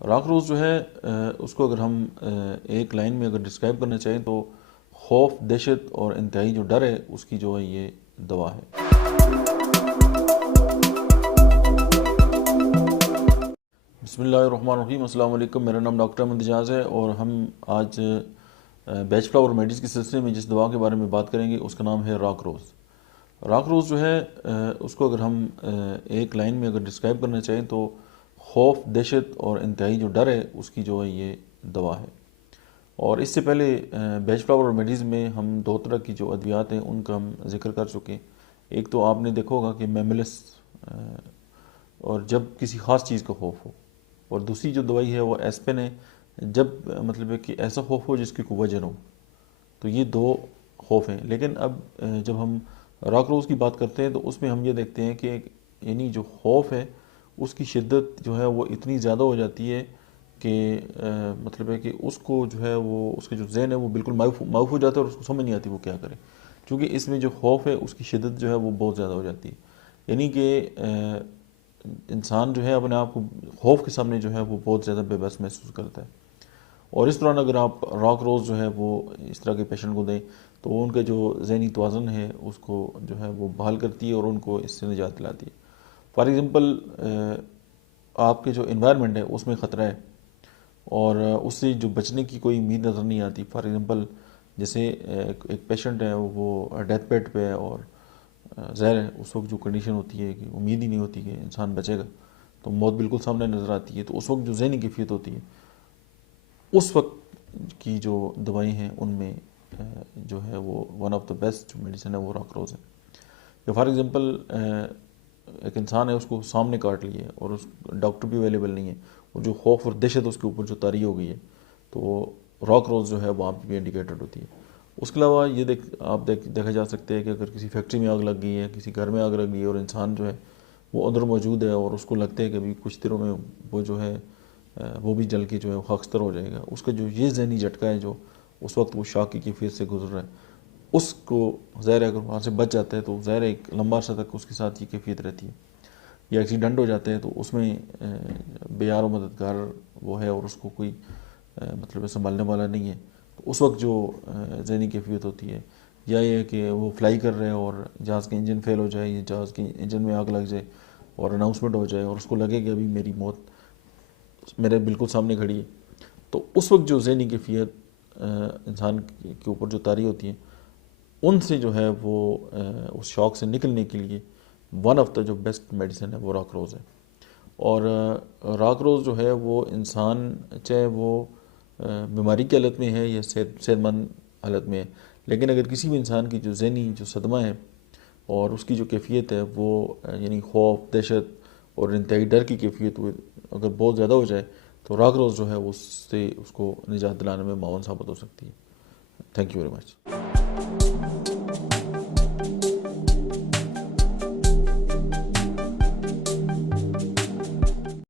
Rock रोज़ जो है उसको अगर हम एक लाइन में अगर डिस्क्राइब करना चाहें तो खौफ, दहशत और इंतहाई जो डर है उसकी जो है ये दवा है। बिस्मिल्लाहिर्रहमानिर्रहीम, अस्सलाम वालेकुम। मेरा नाम डॉक्टर अहमद एजाज़ है और हम आज बैच फ्लावर मेडिस के सिलसिले में जिस दवा के बारे में बात करेंगे उसका नाम है राक रोज़। राक रोज़ जो है उसको अगर हम एक लाइन में अगर डिस्क्राइब करना चाहें तो खौफ, दहशत और इंतहाई जो डर है उसकी जो है ये दवा है। और इससे पहले बैच फ्लावर मेडिस में हम दो तरह की जो अद्वियात हैं उनका हम जिक्र कर चुके हैं। एक तो आपने देखा होगा कि मेमिलस, और जब किसी ख़ास चीज़ का खौफ हो, और दूसरी जो दवाई है वो एस्पिन है, जब मतलब है कि ऐसा खौफ हो जिसकी कोई वजह ना हो। तो ये दो खौफ हैं। लेकिन अब जब हम राक रोज़ की बात करते हैं तो उसमें हम ये देखते हैं कि यानी जो खौफ है उसकी शिद्दत जो है वो इतनी ज़्यादा हो जाती है कि मतलब है कि उसको जो है वो उसके जो ज़हन है वो बिल्कुल मायूफ हो जाता है और उसको समझ नहीं आती वो क्या करे, क्योंकि इसमें जो खौफ है उसकी शिद्दत जो है वो बहुत ज़्यादा हो जाती है। यानी कि इंसान जो है अपने आप को खौफ के सामने जो है वो बहुत ज़्यादा बेबस महसूस करता है। और इस दौरान अगर आप रॉक रोज़ जो है वो इस तरह के पेशेंट को दें तो वो उनका जो ज़हनी तवाज़ुन है उसको जो है वो बहाल करती है और उनको इससे निजात दिलाती है। फॉर एग्ज़ाम्पल, आपके जो इन्वायरमेंट है उसमें ख़तरा है और उससे जो बचने की कोई उम्मीद नज़र नहीं आती। फॉर एग्ज़ाम्पल, जैसे एक पेशेंट है वो डेथ बेड पे है और ज़ाहिर है उस वक्त जो कंडीशन होती है कि उम्मीद ही नहीं होती कि इंसान बचेगा, तो मौत बिल्कुल सामने नज़र आती है। तो उस वक्त जो ज़हनी कैफियत होती है, उस वक्त की जो दवाई हैं उनमें जो है वो वन ऑफ द बेस्ट जो मेडिसिन है वो राक्रोज है। या फॉर एग्ज़ाम्पल, एक इंसान है उसको सामने काट लिया और उस डॉक्टर भी अवेलेबल नहीं है और जो खौफ और दहशत उसके ऊपर जो तारी हो गई है, तो रॉक रोज़ जो है वहाँ पर भी इंडिकेटेड होती है। उसके अलावा ये देखा जा सकता है कि अगर किसी फैक्ट्री में आग लग गई है, किसी घर में आग लग गई है और इंसान जो है वो अंदर मौजूद है और उसको लगता है कि अभी कुछ दिनों में वो जो है वो भी जल के जो है खाकस्तर हो जाएगा, उसका जो ये ज़हनी झटका है जो उस वक्त वो शॉक की कैफियत से गुजर रहा है, उसको ज़ाहिर है अगर वहाँ से बच जाता है तो ज़ाहिर है एक लंबा अर्सा तक उसके साथ ये कैफियत रहती है। या एक्सीडेंट हो जाते हैं तो उसमें बेयार व मददगार वो है और उसको कोई मतलब संभालने वाला नहीं है, तो उस वक्त जो ज़हनी कैफियत होती है, या ये है कि वो फ्लाई कर रहे हैं और जहाज़ का इंजन फेल हो जाए या जहाज़ के इंजन में आग लग जाए और अनाउंसमेंट हो जाए और उसको लगे कि अभी मेरी मौत मेरे बिल्कुल सामने खड़ी है, तो उस वक्त जो ज़हनी कैफियत इंसान के ऊपर जो तारी होती है उनसे जो है वो उस शौक से निकलने के लिए वन ऑफ द जो बेस्ट मेडिसिन है वो रॉक रोज़ है। और रॉक रोज़ जो है वो इंसान चाहे वो बीमारी की हालत में है या सेहतमंद हालत में है, लेकिन अगर किसी भी इंसान की जो ज़हनी जो सदमा है और उसकी जो कैफियत है वो यानी खौफ, दहशत और इंतहाई डर की कैफियत अगर बहुत ज़्यादा हो जाए तो रॉक रोज़ जो है उससे उसको निजात दिलाने में मावन साबित हो सकती है। Thank you very much.